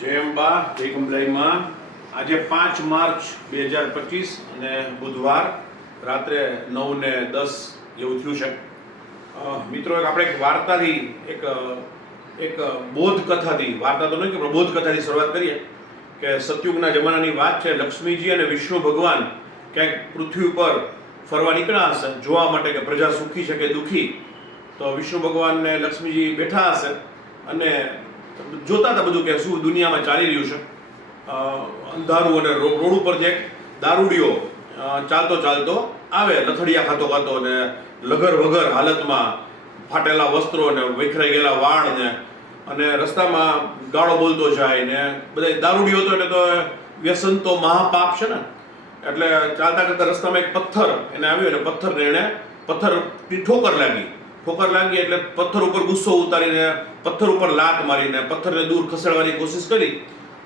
જય અંબા, જય કમલાઈમાં. આજે 5 માર્ચ 2025 અને બુધવાર રાત્રે 9:10 એવું થયું છે. મિત્રો, આપણે એક વાર્તાથી એક બોધ કથાથી, વાર્તા તો નહીં કે બોધ કથાથી શરૂઆત કરીએ કે સતયુગના જમાનાની વાત છે. લક્ષ્મીજી અને વિષ્ણુ ભગવાન ક્યાંક પૃથ્વી ઉપર ફરવા નીકળ્યા હશે જોવા માટે કે પ્રજા સુખી છે કે દુઃખી. તો વિષ્ણુ ભગવાન ને લક્ષ્મીજી બેઠા હશે અને જોતા હતા બધું કે શું દુનિયામાં ચાલી રહ્યું છે. અંધારું અને રોડ ઉપર જે દારૂડિયો ચાલતો ચાલતો આવે, લથડિયા ખાતો ખાતો ને લગર વગર હાલતમાં, ફાટેલા વસ્ત્રો ને વિખરાઈ ગયેલા વાળ ને, અને રસ્તામાં ગાળો બોલતો જાય ને બધા દારૂડિયો હતો. એટલે તો વ્યસન તો મહાપાપ છે ને. એટલે ચાલતા કરતા રસ્તામાં એક પથ્થર એને આવ્યો અને પથ્થરની ઠોકર લાગી એટલે પથ્થર ઉપર ગુસ્સો ઉતારીને પથ્થર ઉપર લાત મારીને પથ્થરને દૂર ખસેડવાની કોશિશ કરી.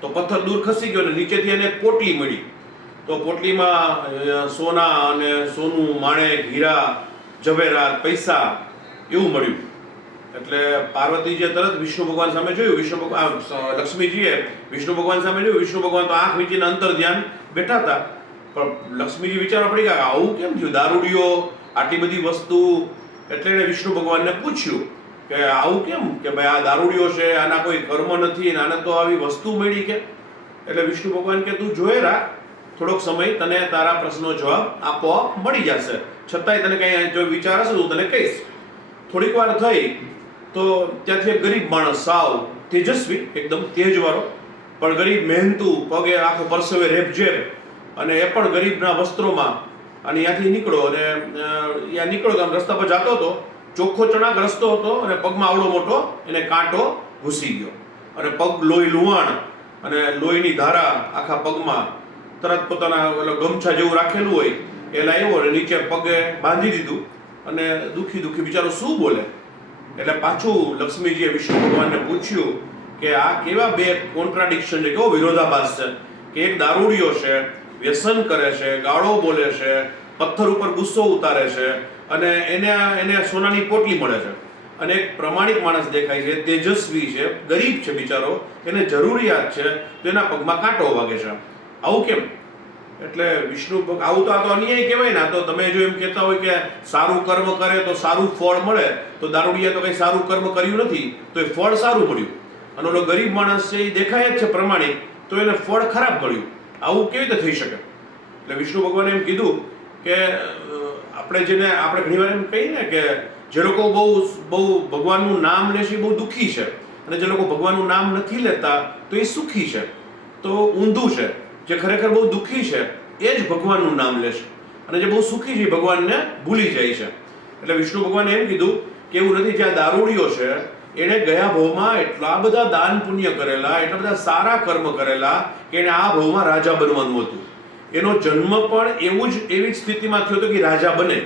તો પથ્થર દૂર ખસી ગયો અને નીચેથી એને પોટલી મળી. તો પોટલીમાં સોના અને સોનું, માણેક, હીરા, ઝવેરાત, પૈસા એવું મળ્યું. એટલે પાર્વતીજીએ તરત વિષ્ણુ ભગવાન સામે જોયું. લક્ષ્મીજીએ વિષ્ણુ ભગવાન સામે જોયું. વિષ્ણુ ભગવાન તો આંખ વીંચીને અંતર ધ્યાન બેઠા હતા. પણ લક્ષ્મીજી વિચારવા પડી ગયા આવું કેમ થયું, દારૂડિયો આટલી બધી વસ્તુ. એટલે એણે વિષ્ણુ ભગવાનને પૂછ્યું કે આવું કેમ, કે ભાઈ આ દારૂડિયો છે, આના કોઈ કર્મ નથી અને આને તો આવી વસ્તુ મળી કે. એટલે વિષ્ણુ ભગવાન કે તું જોઈ રાખ, થોડોક સમય તને તારા પ્રશ્નો જવાબ આપોઆપ મળી જશે. છતાંય તને કઈ જો વિચાર હશે તો તને કહીશ. થોડીક વાર થઈ તો ત્યાંથી એક ગરીબ માણસ, સાવ તેજસ્વી, એકદમ તેજવાળો પણ ગરીબ, મહેનતુ, પગે આખો પરસેવે રેબઝેબ, અને એ પણ ગરીબના વસ્ત્રોમાં, અને ત્યાંથી નીકળો અને ત્યાં નીકળો તો રસ્તા પર જતો હતો. ચોખ્ખો ચણાક રસ્તો હતો અને પગમાં આવડો મોટો એને કાંટો ઘૂસી ગયો અને પગ લોહી લુહાણ અને લોહીની ધારા આખા પગમાં. તરત પોતાના ગમછા જેવું રાખેલું હોય એ લાવ્યો અને નીચે પગે બાંધી દીધું અને દુઃખી બિચારો શું બોલે. એટલે પાછું લક્ષ્મીજીએ વિષ્ણુ ભગવાનને પૂછ્યું કે આ કેવા બે કોન્ટ્રાડિક્શન છે, કેવો વિરોધાભાસ છે કે એક દારૂડિયો છે, વ્યસન કરે છે, ગાળો બોલે છે, પથ્થર ઉપર ગુસ્સો ઉતારે છે અને એને સોનાની પોટલી મળે છે. અને એક પ્રમાણિક માણસ દેખાય છે, તેજસ્વી છે, ગરીબ છે બિચારો, એને જરૂરિયાત છે, તો એના પગમાં કાંટો વાગે છે. આવું કેમ? એટલે આવું તો અન્યાય કહેવાય ને. તો તમે જો એમ કહેતા હોય કે સારું કર્મ કરે તો સારું ફળ મળે, તો દારૂડિયા તો કઈ સારું કર્મ કર્યું નથી તો એ ફળ સારું મળ્યું. અને ઓલો ગરીબ માણસ છે એ દેખાય જ છે પ્રમાણિક, તો એને ફળ ખરાબ મળ્યું. આવું કેવી રીતે થઈ શકે? એટલે વિષ્ણુ ભગવાને એમ કીધું કે આપણે ઘણી વાર એમ કહીએ ને કે જે લોકો બહુ ભગવાનનું નામ લે છે એ બહુ દુઃખી છે, અને જે લોકો ભગવાનનું નામ નથી લેતા તો એ સુખી છે. તો ઊંધું છે. જે ખરેખર બહુ દુઃખી છે એ જ ભગવાનનું નામ લે છે, અને જે બહુ સુખી છે એ ભગવાનને ભૂલી જાય છે. એટલે વિષ્ણુ ભગવાને એમ કીધું કે એવું નથી. જ્યાં દારૂડિયો છે એણે ગયા ભાવમાં એટલા બધા દાન પુણ્ય કરેલા, એટલા બધા સારા કર્મ કરેલા કે એણે આ ભાવમાં રાજા બનવાનું હતું. એનો જન્મ પણ એવી જ સ્થિતિમાં થયો હતો કે રાજા બને,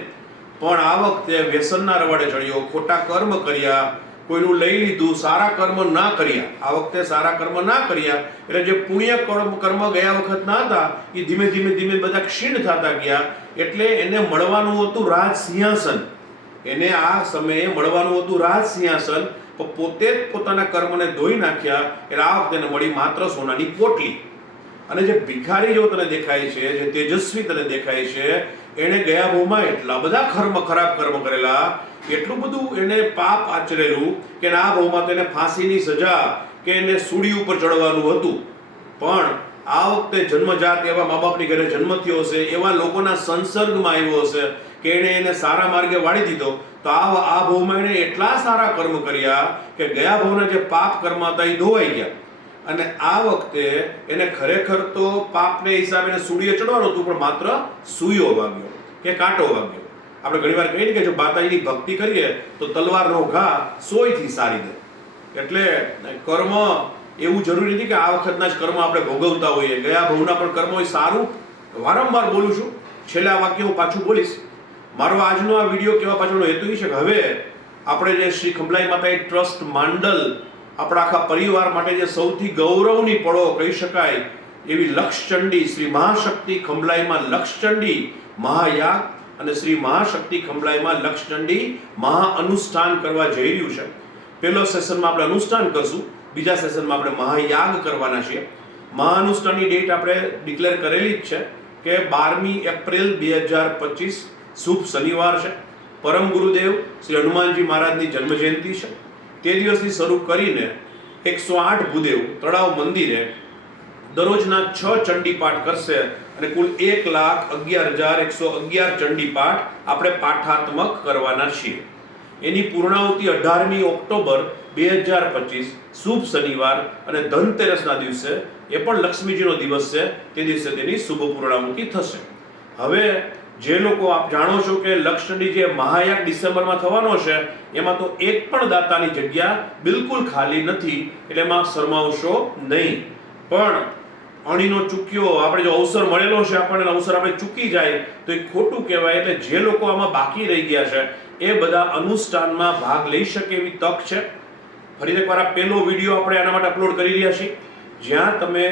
પણ આ વખતે વ્યસનના રવાડે ચડ્યો, ખોટા કર્મ કર્યા, કોઈનું લઈ લીધું, સારા કર્મ ના કર્યા. આ વખતે સારા કર્મ ના કર્યા એટલે જે પુણ્ય કર્મ ગયા વખત ના હતા એ ધીમે ધીમે બધા ક્ષીણ થતા ગયા. એટલે એને મળવાનું હતું રાજ સિંહાસન. એને આ સમયે મળવાનું હતું રાજ સિંહાસન, પણ પોતે જ પોતાના કર્મને ધોઈ નાખ્યા. એટલે આ વખતે એને મળી માત્ર સોનાની પોટલી. અને જે ભિખારી જો તને દેખાય છે, જે તેજસ્વી તને દેખાય છે, એને ગયા ભાવમાં એટલા બધા ખરાબ કર્મ કરેલા, એટલું બધું એને પાપ આચરેલું કે આ ભાવમાં તેને ફાંસીની સજા કે એને સૂડી ઉપર ચડવાનું હતું. પણ આ વખતે જન્મજાત એવા મા બાપની ઘરે જન્મ થયો હશે, એવા લોકોના સંસર્ગમાં આવ્યો હશે કે એને સારા માર્ગે વાળી દીધો. તો આ ભાવમાં એને એટલા સારા કર્મ કર્યા કે ગયા ભાવના જે પાપ કર્મ હતા એ ધોવાઈ ગયા. અને આ વખતે એને ખરેખર તો પાપને હિસાબે સૂડીએ ચડવાનું હતું, પણ માત્ર સૂયો વાગ્યો કે કાંટો વાગ્યો. આપણે ઘણી વાર કહીએ ને કે જો માતાજીની ભક્તિ કરીએ તો તલવારનો ઘા 100થી સારી દે. એટલે કર્મ એવું જરૂરી નથી કે આ વખતના જ કર્મ આપણે ભોગવતા હોઈએ, ગયા ભાવના પણ કર્મ હોય સારું. વારંવાર બોલું છું, છેલ્લા વાક્ય હું પાછું બોલીશ. મારો આજનો આ વિડીયો કહેવા પાછળનો હેતુ એ છે કે હવે આપણે જે શ્રી ખંભલાઈ માતાજી ટ્રસ્ટ માંડલ, આપણા આખા પરિવાર માટે જે સૌથી ગૌરવની પળો કહી શકાય એવી લક્ષચંડી, શ્રી મહાશક્તિ ખંભલાઈમાં લક્ષચંડી મહાયાગ અને શ્રી મહાશક્તિ ખંભલાઈમાં લક્ષચંડી મહા અનુષ્ઠાન કરવા જઈ રહ્યું છે. પહેલો સેશનમાં આપણે અનુષ્ઠાન કરશું, બીજા સેશનમાં આપણે મહાયાગ કરવાના છીએ. મહાનુષ્ઠાનની ડેટ આપણે ડિક્લેર કરેલી જ છે કે 12મી એપ્રિલ 2025 શુભ શનિવાર છે. પરમ ગુરુદેવ શ્રી હનુમાનજી મહારાજની જન્મ જયંતિ છે. તે દિવસથી શરૂ કરીને 108 ભૂદેવ તળાવ મંદિરે દરરોજના 6 ચંડીપાઠ કરશે અને કુલ 1,11,111 ચંડીપાઠ આપણે પાઠાત્મક કરવાના છીએ. એની પૂર્ણાહુતિ 18મી ઓક્ટોબર 2025 શુભ શનિવાર અને ધનતેરસના દિવસે, એ પણ લક્ષ્મીજીનો દિવસ છે, તે દિવસે તેની શુભ પૂર્ણાહુતિ થશે. હવે જે લોકો આપ જાણો છો કે લક્ષચંડી જે મહાયાગ ડિસેમ્બરમાં થવાનો છે, એમાં તો એક પણ દાતાની જગ્યા બિલકુલ ખાલી નથી, એટલે એમાં શરમાવશો નહીં. પણ અણીનો ચૂક્યો આપણે જો અવસર મળેલો છે, આપણને અવસર આપણે ચૂકી જાય તો એ ખોટું કહેવાય. એટલે જે લોકો આમાં બાકી રહી ગયા છે એ બધા અનુષ્ઠાનમાં ભાગ લઈ શકે એવી તક છે. ફરી એકવાર આ પહેલો વિડીયો આપણે આના માટે અપલોડ કરી રહ્યા છીએ, જ્યાં તમે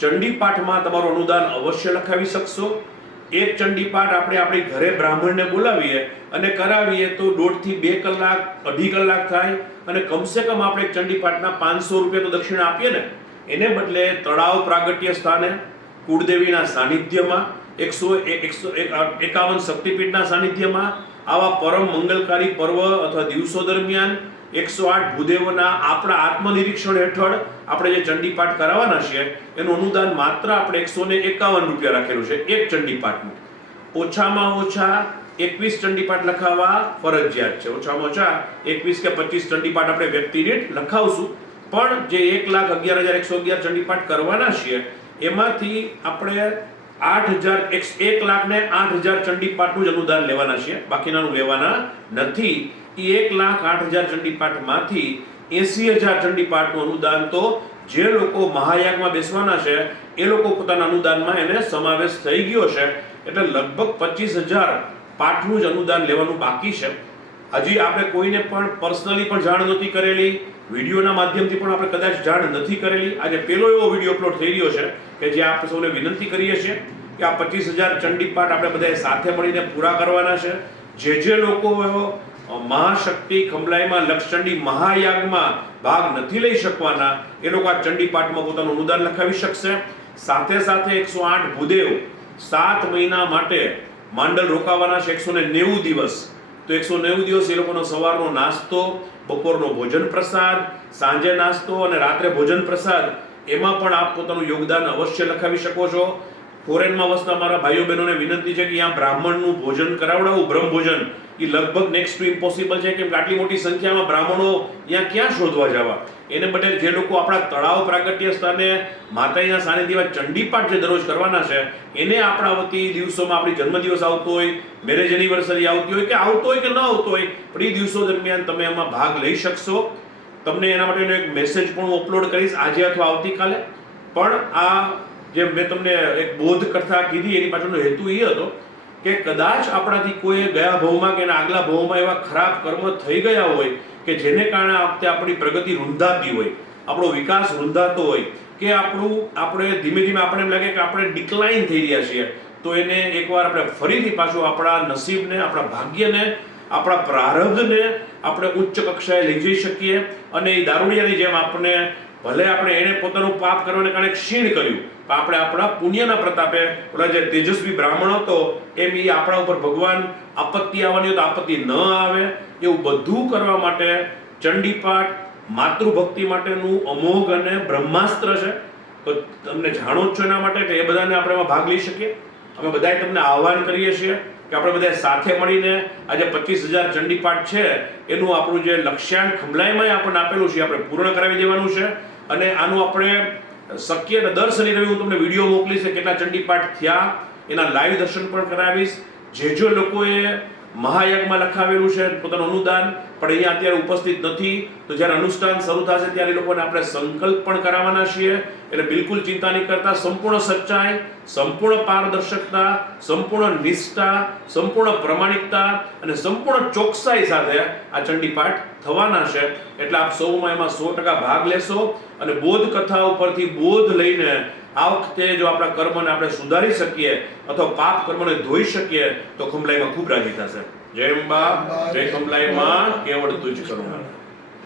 ચંડીપાઠમાં તમારું અનુદાન અવશ્ય લખાવી શકશો. એક ચંડીપાઠ આપણે આપણી ઘરે બ્રાહ્મણને બોલાવીએ અને કરાવીએ તો 1.5 થી 2 કલાક, 2.5 કલાક થાય, અને કમસે કમ આપણે એક ચંડીપાઠના 500 રૂપિયા તો દક્ષિણા આપીએ ને. એને બદલે તળાવ પ્રાગટ્ય સ્થાને, કુળદેવીના સાનિધ્યમાં, 151 શક્તિપીઠના સાનિધ્યમાં, આવા પરમ મંગલકારી પર્વ અથવા દિવસો દરમિયાન 108 ભૂદેવોના આપણા આત્મનિરીક્ષણ હેઠળ આપણે જે ચંડીપાઠ કરાવવાના છીએ એનું અનુદાન માત્ર આપણે 151 રૂપિયા રાખેલું છે એક ચંડીપાઠનું. ઓછામાં ઓછા 21 ચંડીપાઠ લખાવવા ફરજિયાત છે. ઓછામાં ઓછા 21 કે 25 ચંડીપાઠ આપણે વ્યક્તિ દીઠ લખાવશું. પણ જે 1,11,111 ચંડીપાઠ કરવાના છીએ એમાંથી આપણે 1,08,000 ચંડીપાઠનું જ અનુદાન લેવાના છીએ, બાકીનાનું લેવાના નથી. એ 1,08,000 ચંડીપાઠમાંથી 80,000 ચંડીપાઠનું અનુદાન તો જે લોકો મહાયાગમાં બેસવાના છે એ લોકો પોતાના અનુદાનમાં એને સમાવેશ થઈ ગયો છે. એટલે લગભગ 25,000 પાઠનું જ અનુદાન લેવાનું બાકી છે. હજી આપણે કોઈને પણ પર્સનલી પણ જાણ નથી કરેલી, વિડીયોના માધ્યમથી પણ આપણે કદાચ જાણ નથી કરેલી. આજે પહેલો એવો વિડીયો અપલોડ થઈ રહ્યો છે કે જે આપણે સૌને વિનંતી કરીએ છીએ કે આ 25,000 ચંડીપાઠ આપણે બધાએ સાથે મળીને પૂરા કરવાના છે. જે લોકો મહાશક્તિ ખંભલાઈમાં લક્ષચંડી મહાયાગમાં ભાગ નથી લઈ શકવાના એ લોકો આ ચંડીપાઠમાં પોતાનું અનુદાન લખાવી શકશે. સાથે સાથે 108 ભૂદેવ 7 મહિના માટે માંડલ રોકાવાના છે, 190 દિવસ. તો 190 દિવસ એ લોકોનો સવારનો નાસ્તો, બપોરનો ભોજન પ્રસાદ, સાંજે નાસ્તો અને રાત્રે ભોજન પ્રસાદ, એમાં પણ આપ પોતાનું યોગદાન અવશ્ય લખાવી શકો છો. ફોરેનમાં વસતા મારા ભાઈઓ બહેનોને વિનંતી છે કે અહીંયા બ્રાહ્મણનું ભોજન કરાવડાવવું, બ્રહ્મ ભોજન, એ લગભગ નેક્સ્ટ ટુ ઇમ્પોસિબલ છે, કેમ કે આટલી મોટી સંખ્યામાં બ્રાહ્મણો અહીંયા ક્યાં શોધવા જવા. એને બદલે જે લોકો આપણા તળાવ પ્રાગટ્ય સ્થાને માતાજીના સાનિધ્યમાં ચંડીપાઠ જે દરરોજ કરવાના છે એને આપણા વતી દિવસોમાં આપણી જન્મદિવસ આવતો હોય, મેરેજ એનિવર્સરી આવતી હોય કે આવતો હોય કે ન આવતો હોય, પણ એ દિવસો દરમિયાન તમે એમાં ભાગ લઈ શકશો. તમને એના માટેનો એક મેસેજ પણ હું અપલોડ કરીશ આજે અથવા આવતીકાલે. પણ આ જે મેં તમને એક બોધ કથા કીધી એની પાછળનો હેતુ એ હતો કે કદાચ આપણાથી કોઈ ગયા ભવમાં કે આગલા ભવમાં એવા ખરાબ કર્મ થઈ ગયા હોય કે જેને કારણે આપણી પ્રગતિ રૂંધાતી હોય, આપણો વિકાસ રૂંધાતો હોય, કે આપણે ધીમે ધીમે આપણે એમ લાગે કે આપણે ડિક્લાઇન થઈ રહ્યા છીએ, તો એને એકવાર આપણે ફરીથી પાછું આપણા નસીબને, આપણા ભાગ્યને, આપણા પ્રારબ્ધને આપણે ઉચ્ચ કક્ષાએ લઈ જઈ શકીએ. અને એ દારૂડિયાની જેમ ભલે આપણે એને પોતાનું પાપ કરવાને કારણે ક્ષીણ કર્યું, પણ આપણે આપણા પુણ્યના પ્રતાપે ઓલા જે તેજસ્વી બ્રાહ્મણ હતો એમ એ આપણા ઉપર ભગવાન આપત્તિ આવવાની હોય તો આપત્તિ ન આવે, એવું બધું કરવા માટે ચંડીપાઠ માતૃભક્તિ માટેનું અમોઘ અને બ્રહ્માસ્ત્ર છે. તો તમને જાણો જ છો એના માટે કે એ બધાને આપણે એમાં ભાગ લઈ શકીએ. અમે બધાએ તમને આહ્વાન કરીએ છીએ કે આપણે બધા સાથે મળીને આજે 25,000 ચંડીપાઠ છે એનું આપણું જે લક્ષ્યાંક ખંભલાઈમાં આપણને આપેલું છે આપણે પૂર્ણ કરાવી દેવાનું છે. અને આનું આપણે શક્ય ને દર શનિ રવિ હું તમને વિડીયો મોકલીશ કે કેટલા ચંડીપાઠ થયા, એના લાઈવ દર્શન પણ કરાવીશ. જે લોકોએ મહાયાગમાં લખાવેલું છે પોતાનું અનુદાન પણ અહીંયા અત્યારે ઉપસ્થિત નથી, તો જ્યારે અનુષ્ઠાન શરૂ થશે ત્યારે એ લોકોને આપણે સંકલ્પ પણ કરાવવાના છીએ. એટલે બિલકુલ ચિંતા નહીં કરતા, સંપૂર્ણ સચ્ચાઈ, સંપૂર્ણ પારદર્શકતા, સંપૂર્ણ નિષ્ઠા, સંપૂર્ણ પ્રમાણિકતા અને સંપૂર્ણ ચોકસાઈ સાથે આ ચંડીપાઠ થવાના છે. એટલે આપ સૌમાં એમાં 100% ભાગ લેશો અને બોધ કથા ઉપરથી બોધ લઈને આ વખતે જો આપણા કર્મને આપણે સુધારી શકીએ અથવા પાપ કર્મને ધોઈ શકીએ તો ખંભલાઈમાં ખૂબ રાજી થશે. જય અંબા, જય ખંભલાઈમાં, કેવળ તુજ કરુણા.